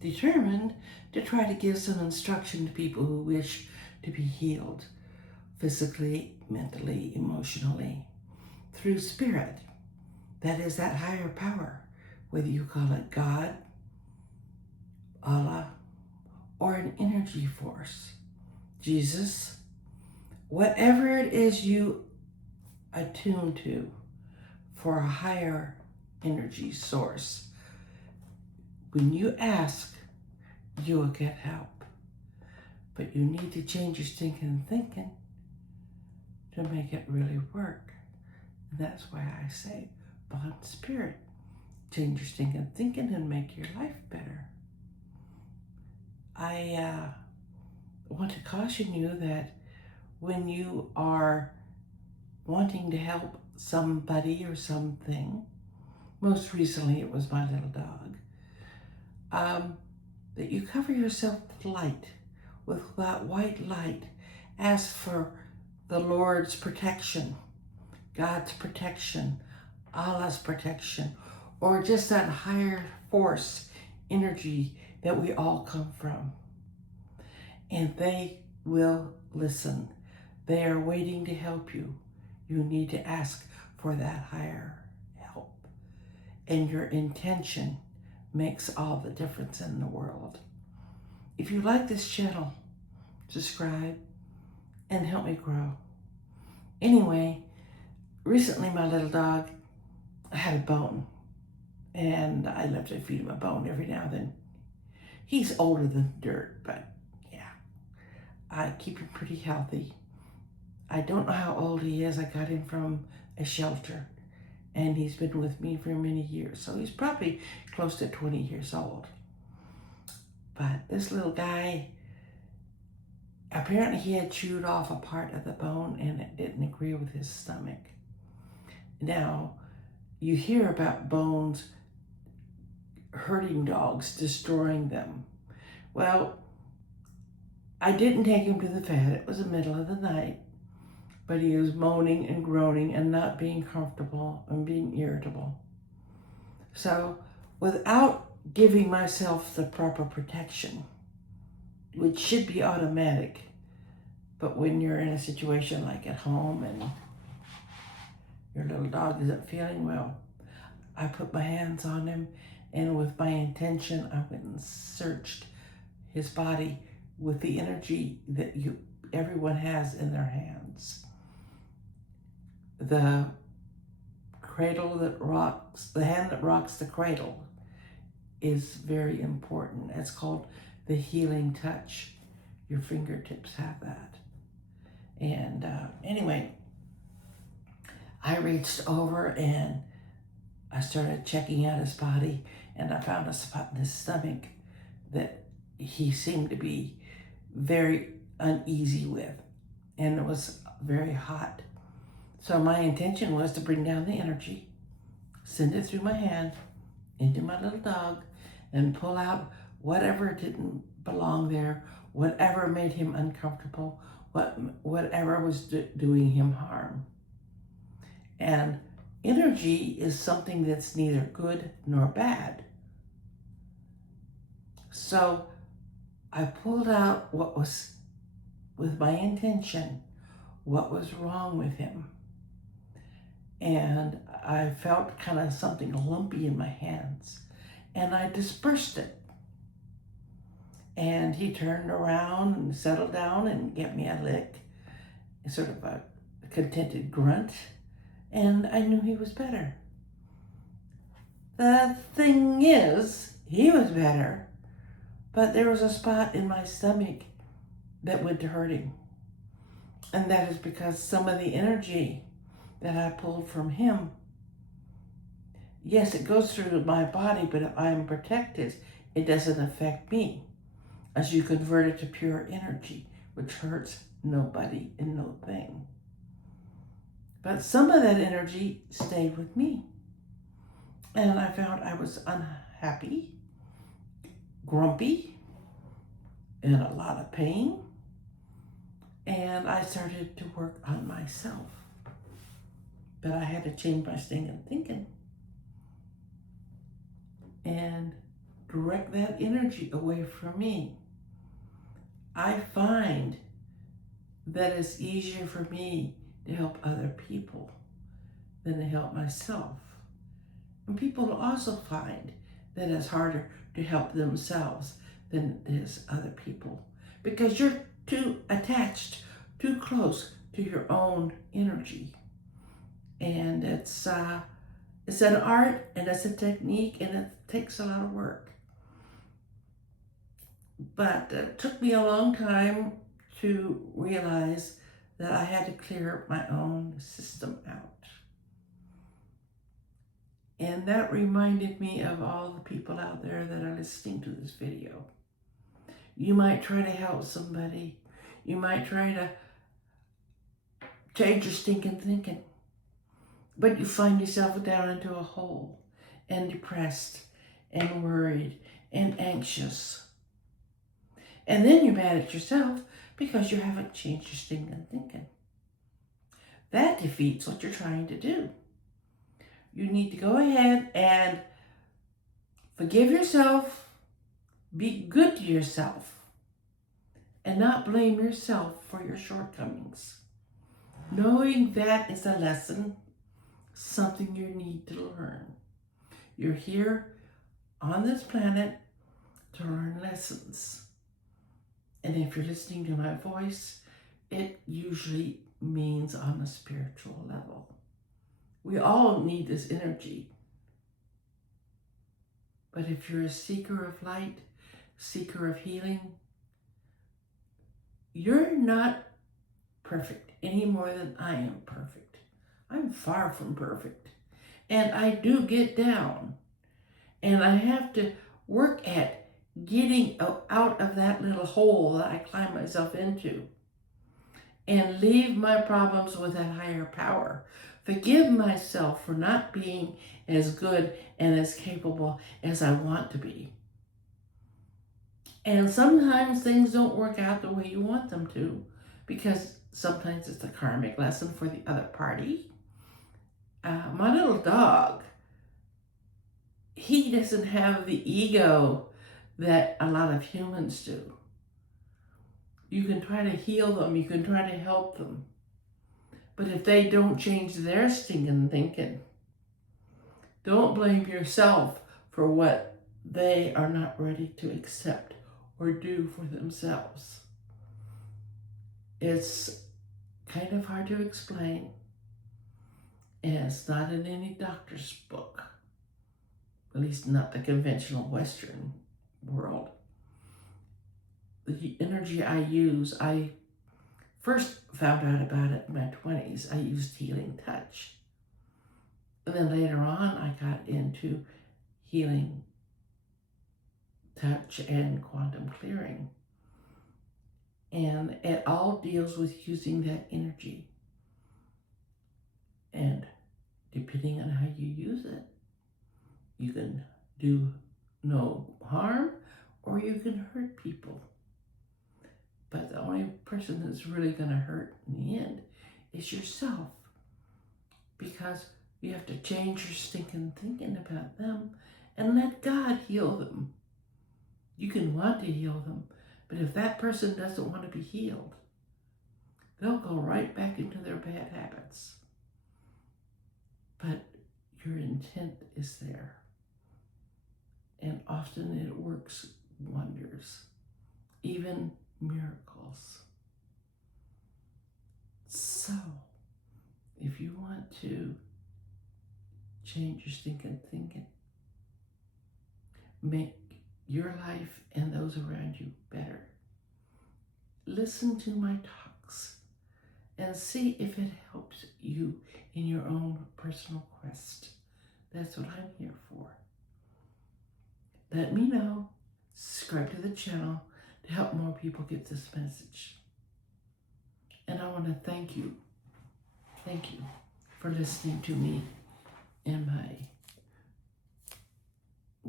determined to try to give some instruction to people who wish to be healed physically, mentally, emotionally, through spirit. That is that higher power, whether you call it God, Allah, or an energy force, Jesus, whatever it is you attune to for a higher energy source. When you ask, you will get help. But you need to change your stinking thinking to make it really work. And that's why I say, bond spirit. Change your stinking thinking and make your life better. I want to caution you that when you are wanting to help somebody or something, most recently it was my little dog, that you cover yourself with light, with that white light. Ask for the Lord's protection, God's protection, Allah's protection, or just that higher force energy that we all come from. And they will listen. They are waiting to help you. You need to ask for that higher help. And your intention makes all the difference in the world. If you like this channel, subscribe and help me grow. Anyway, recently my little dog had a bone, and I love to feed him a bone every now and then. He's older than dirt, but yeah, I keep him pretty healthy. I don't know how old he is. I got him from a shelter, and he's been with me for many years, so he's probably close to 20 years old. But this little guy, apparently he had chewed off a part of the bone and it didn't agree with his stomach. Now, you hear about bones hurting dogs, destroying them. Well, I didn't take him to the vet. It was the middle of the night, but he was moaning and groaning and not being comfortable and being irritable. So, without giving myself the proper protection, which should be automatic, but when you're in a situation like at home and your little dog isn't feeling well, I put my hands on him, and with my intention, I went and searched his body with the energy that everyone has in their hands. The cradle that rocks, the hand that rocks the cradle is very important. It's called the healing touch. Your fingertips have that. And anyway, I reached over and I started checking out his body, and I found a spot in his stomach that he seemed to be very uneasy with, and it was very hot. So my intention was to bring down the energy, send it through my hand into my little dog, and pull out whatever didn't belong there, whatever made him uncomfortable, whatever was doing him harm. And energy is something that's neither good nor bad. So I pulled out what was, with my intention, what was wrong with him. And I felt kind of something lumpy in my hands, and I dispersed it. And he turned around and settled down and gave me a lick, sort of a contented grunt, and I knew he was better. The thing is, he was better, but there was a spot in my stomach that went to hurting. And that is because some of the energy that I pulled from him, yes, it goes through my body, but if I am protected, it doesn't affect me, as you convert it to pure energy, which hurts nobody and no thing. But some of that energy stayed with me. And I found I was unhappy, grumpy, in a lot of pain. And I started to work on myself. But I had to change my stinking thinking. And direct that energy away from me. I find that it's easier for me to help other people than to help myself. And people will also find that it's harder to help themselves than it is other people, because you're too attached, too close to your own energy. And it's an art, and it's a technique, and it takes a lot of work. But it took me a long time to realize that I had to clear my own system out. And that reminded me of all the people out there that are listening to this video. You might try to help somebody. You might try to change your stinking thinking. But you find yourself down into a hole and depressed and worried and anxious. And then you're mad at yourself because you haven't changed your stinking thinking. That defeats what you're trying to do. You need to go ahead and forgive yourself, be good to yourself, and not blame yourself for your shortcomings. Knowing that is a lesson, something you need to learn. You're here on this planet to learn lessons. And if you're listening to my voice, it usually means on a spiritual level. We all need this energy. But if you're a seeker of light, seeker of healing, you're not perfect any more than I am perfect. I'm far from perfect. And I do get down. And I have to work at getting out of that little hole that I climb myself into and leave my problems with that higher power. Forgive myself for not being as good and as capable as I want to be. And sometimes things don't work out the way you want them to, because sometimes it's a karmic lesson for the other party. My little dog, he doesn't have the ego that a lot of humans do. You can try to heal them, you can try to help them. But if they don't change their stinking thinking, don't blame yourself for what they are not ready to accept or do for themselves. It's kind of hard to explain, and it's not in any doctor's book, at least not the conventional Western world. The energy I use, I first found out about it in my 20s. I used healing touch. And then later on, I got into healing touch and quantum clearing. And it all deals with using that energy. And depending on how you use it, you can do no harm or you can hurt people. But the only person that's really going to hurt in the end is yourself, because you have to change your stinking thinking about them and let God heal them. You can want to heal them, but if that person doesn't want to be healed, they'll go right back into their bad habits. But your intent is there, and often it works wonders, even miracles. So, if you want to change your stinking thinking, make your life and those around you better, listen to my talks and see if it helps you in your own personal quest. That's what I'm here for. Let me know. Subscribe to the channel to help more people get this message. And I want to thank you for listening to me and my